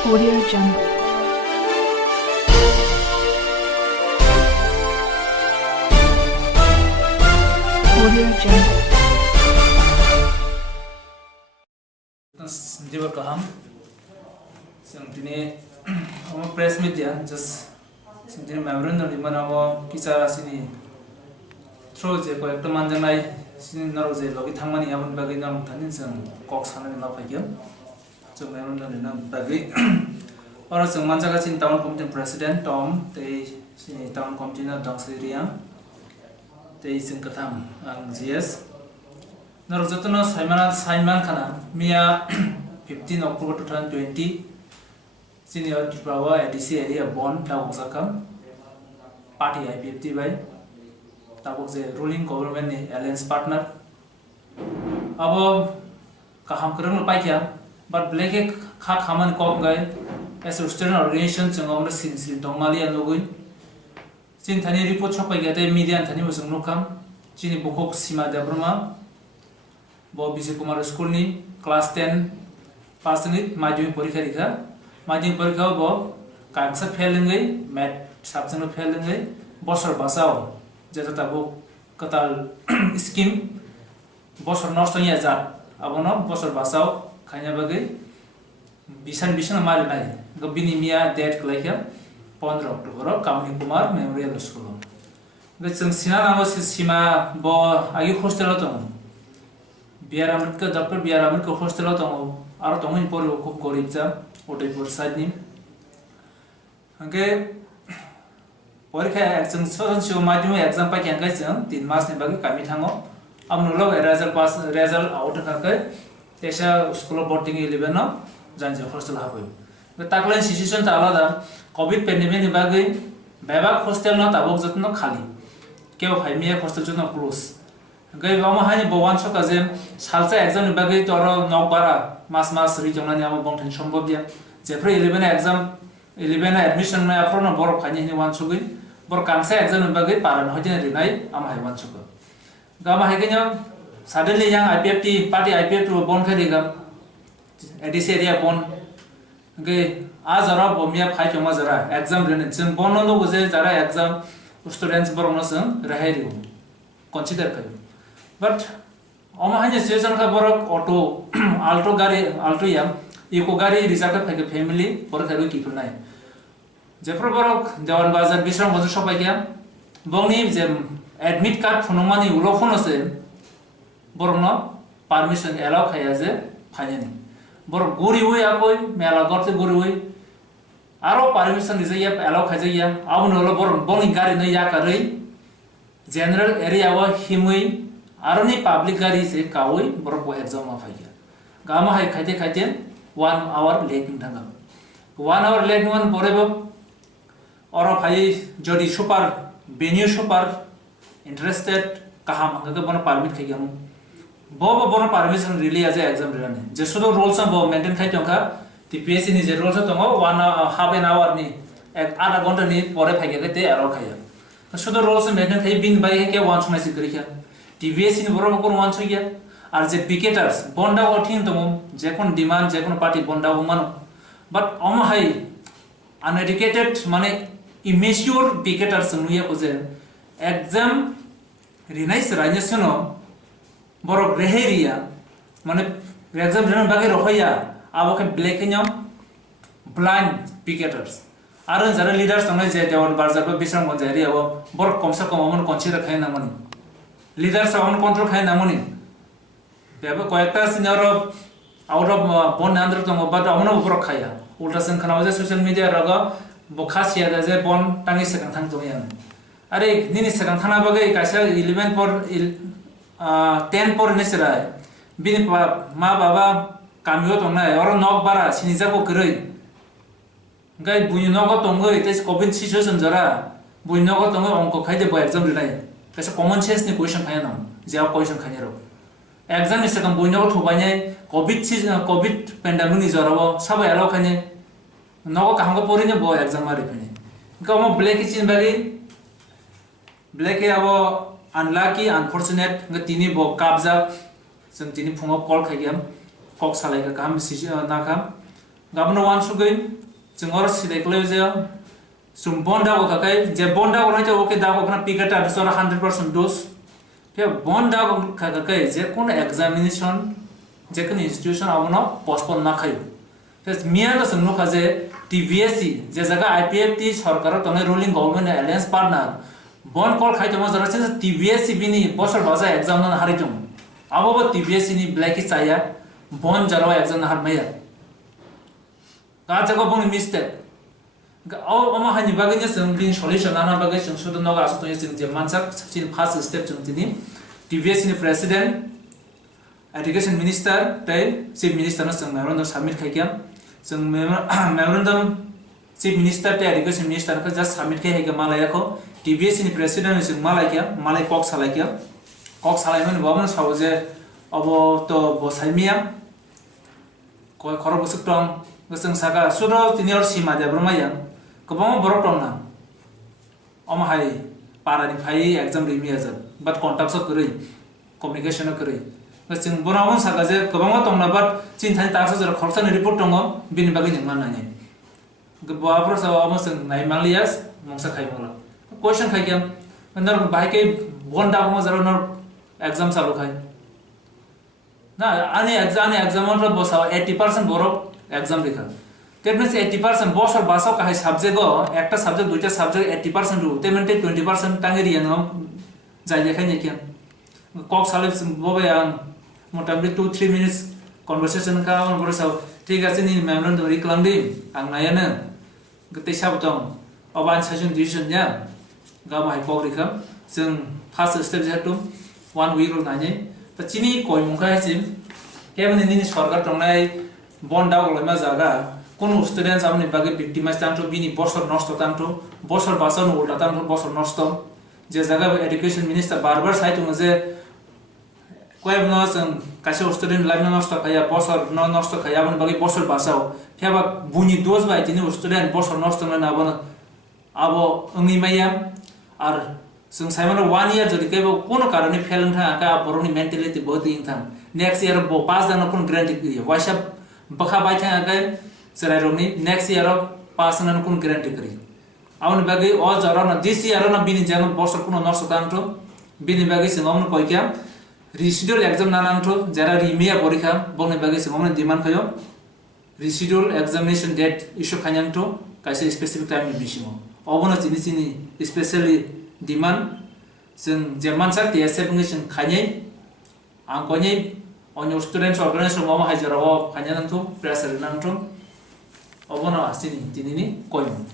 Audio Jungle. Audio Jungle. Jiwa kaham, sini press media just sini memorandum di mana kisah sini through je ko ekta manjanai sini naru je logi thangmani abun bagi nam thanin sang kok sana na phagiam so memorandum ni nam bagi ora sang manjaga sin town committee president Tom te sini town committee na dang Riya te sing katham ang GS naru jatuna Simon khana Mia 15 October 2020 senior Debbarma ADC area bond tabuk zakam party Ipft by tabuk je ruling government ni alliance partner abo kaham kerang pai kya but black kha khaman kop gai as a student organization changom na sin dongmali anogui sin thani report chopai gate media thani musung nokam chini bokok Sima Debbarma bo bisi kumar school ni class 10 पास नहीं माध्यमिक परीक्षा दिखा माध्यमिक परीक्षा वो कागज़ fail लेंगे math subject में फेल लेंगे बसर बसाओ जैसे तब वो कताल स्कीम बसर नॉर्थ संया जात अब वो ना बसर बसाओ खाने बगे बिशन हमारे नहीं गब्बिनी मिया डेट कलेक्ट 15 अक्टूबर कामनी कुमार मेमोरियल स्कूल वैसे सिना नामो से सीमा बो आगे हॉस्टल तो बिहार अमृत का डॉक्टर बिहार अमृत का हॉस्टल तो आरो तंगनि परि खूब गरीब जा उदयपुर साइड नि हंगे परीक्षा एक्जाम सो माध्यमिक एग्जाम पाइ क्यांगाय जों 3 मास नि बागै कामि थाङो अब नुलो रिजल्ट आउट खाकै तेसा स्कुल बोर्डिंग 11 न जान्जे हॉस्टल हाबै बे ताकलाइन सिचुएसन त आलादा कोभिड पेन्डेमिक नि बागै बेबा हॉस्टल न ताबक जतन खाली केव फाइमिया हॉस्टल जन क्लोज गै बामा हानि बवान सका जे सालसा एग्जाम नि बागै तर नकबारा मास रिजननि आबो बंथन सम्भव दिया जेफ्रे 11 एग्जाम 11 एडमिशन ना अप्रोन बर खानि नि वान सुगै बर कांसा एग्जाम नि बागै पारन हजन रिनाय आम हाय वान सुगो गामा हायगैन suddenly yang Ipft party Ipft बन खरिगा एडिस एरिया बन गै आ जरा बमिया फाइ जमा जरा एग्जाम रेन जों बननो गुजे जरा एग्जाम स्टूडेंट्स बरनो जों रहाय रिउ कन्सिडर कर बट अमा हानि सिचुएशन का बरक ऑटो आल्टो गाड़ी आल्टो या इको गाड़ी रिजर्व का फैके फैमिली बर खाबो किफुनाय जेफ्र बरक देवान बाजार बिसरम बजु सबाय गया बंनि जे एडमिट कार्ड फुनमानि उलो फनसे बरनो परमिशन एलाउ खाया जे फायनि बर गुरि होय आकोय मेला गरते गुरि होय आरो परमिशन दिजया एलाउ खाजया आउनलो बर बंनि गाड़ी न या करै जनरल एरिया वा हिमै आरोनी पब्लिक गाड़ी से कावई बरक एग्जाम मा फाइया गामा हाय खाइते 1 आवर लेट नथांगा 1 आवर लेट वन परेबो और फाइ जदि सुपर बेन्यू सुपर इंटरेस्टेड काहाम हंगा बन परमिट खाइगम बो बन परमिशन रिली आज एग्जाम रेने जे सुदो रूल्स बो मेंटेन खाइतंका टीपीएससी नि जे रूल्स दङ 1.5 an hour नि एक आधा घंटा नि परे फाइगे ते आरो खाया सुदो रूल्स मेंटेन खाइ बिन बाय के वान समाइसि गरिखा टीवीएस इन बरो कोन वान छगिया आर जे पिकेटर्स बंडा वथिन दम जे कोन डिमांड जे कोन पार्टी बंडा मन बट अम हाई अनएडुकेटेड माने इमेच्योर पिकेटर्स नुया को जे एग्जाम रिनाइस राइनेसनो बरो रेहेरिया माने एग्जाम रेन बागे रखया आबो के ब्लैक इनम ब्लाइंड पिकेटर्स आरो जरा लीडर्स संगे जे देवन बाजार को बिसरम गंजारी अब बरो कमसे कम मन कन्सिडर खाय नामनि लीडर्स ऑन कंट्रोल खाय नामनि बेबो कयेक्टा सिनियर आउट ऑफ बन आंद्र दङ बाट अमनो बर खाया उल्टा सन खानाव जे सोशल मीडिया रग बखासिया जे बन टांगि सेकां थां दयान अरे निनि सेकां थाना बगे कासा 11 पर 10 पर नेसरा बिनि मा बाबा कामियो दंनाय और नक बारा सिनिजाको गरै गाय बुइनगो दङै तेस कोभिड सिचुएशन जरा बुइनगो दङै अंक खायदे बो एग्जाम दिनाय कैसे कॉमन सेंस नि क्वेश्चन खाया नाम जे क्वेश्चन खाया रो एग्जाम इस कम बोइनो थोबाने कोविड पेंडेमिक नि जराव सब एलो खाने नगो कांगो परिने बो एग्जाम मारि फने गम ब्लैक चिन बागी ब्लैक अब अनलकी अनफॉर्चूनेट तिनी बो काबजा जों तिनी फुङाव कल खायगम कक सालायगा गाहाम सिजि नाखाम Governor one sugain, Singor Sideclosio, some Banda Okakai, the Bonda or okay, Dagokana Picata, 100% dose. Bonda Kakakai, Zekun examination, Zekun institution, I will not postpone Nakai. First, Miana Sunukaze, TVSC, Zezaga Ipft, Sorkara, Tone ruling government alliance partner. Bon call Kaitamas, TVSC Bini, Bosser Baza exam on Haritum. Above TVSC ni Blacky Saya, Bon Jaro exam Harmaya. Kajago mistake. Oma Hani Bagages and being solution, Anna Bagage and Sudan Nogas in the Mansak, in past step to the TVSC president, education minister, chief minister, and Memorandum Summit Kakiam. Some Memorandum chief minister, education minister, just Summit Kaga Malayako, TVSC president is in Malaya, Malay Cox Halakia, Cox Halaman, Woman's House about Bosamia, Korobusutong. Gusung saka sudah senior Sima Debbarma yang kebang borok na om hai para ni hai exam remi aja but contact so kuri communication so kuri gusung bonawan saka je kebang tong na but cinta tak so jera khorsa ni report tong bini bagi jeng mana ni gua pro sa om sung nai malias mongsa khai mola question khai kiam andar bai ke bonda mo jera nor exam salu khai na ani exam ro bosa 80% borok exam likha that means 80% boss or basa ka subject go ekta subject duita subject 80% ru te mente 20% tangi riya no jai lekha ni kian kok sale bobe ang motamli 2-3 minutes conversation ka on boro sa thik ache ni memorandum reclam di ang nayana gte sabtong aban session decision nya ga mai kok likha jeng first step jetu 1 week ro nanye ta chini koi mungka sim kemani ni sarkar tongnai Bonda olema jaga kono students amni bage victimize tanto bini bosor nosto tanto bosor basan ulta tanto bosor nosto je jaga education minister barbar saitu je koeb no sang kaise student life nosto kaya bosor no nosto kaya amni bage bosor basao pheba buni dos bai tini student bosor nosto na abona abo ngi maya ar sung saimano 1 year jodi kebo kono karone fail tha ka boroni mentality bahut ing thang next year bo pass dana kon guarantee kri whatsapp Bakha by time Seraroni, next year of pass and kun guarantee kari. Aun bagi all Jarana, this year on a bin in German post of Kuno North Tanto, bin in Bagis and Omno Koikia, residual exam Nananto, Jara Rimia Borika, Bone Bagis and Omen Diman Kayo, residual examination date issue Kanyanto, Kaisa specific time in Bishimo. Obonas in especially demand, Sen German Sakti, examination Kanye, Ankonye. On your students organization mama hajarawa kanyanantu pressure nantu obona asini tinini koymu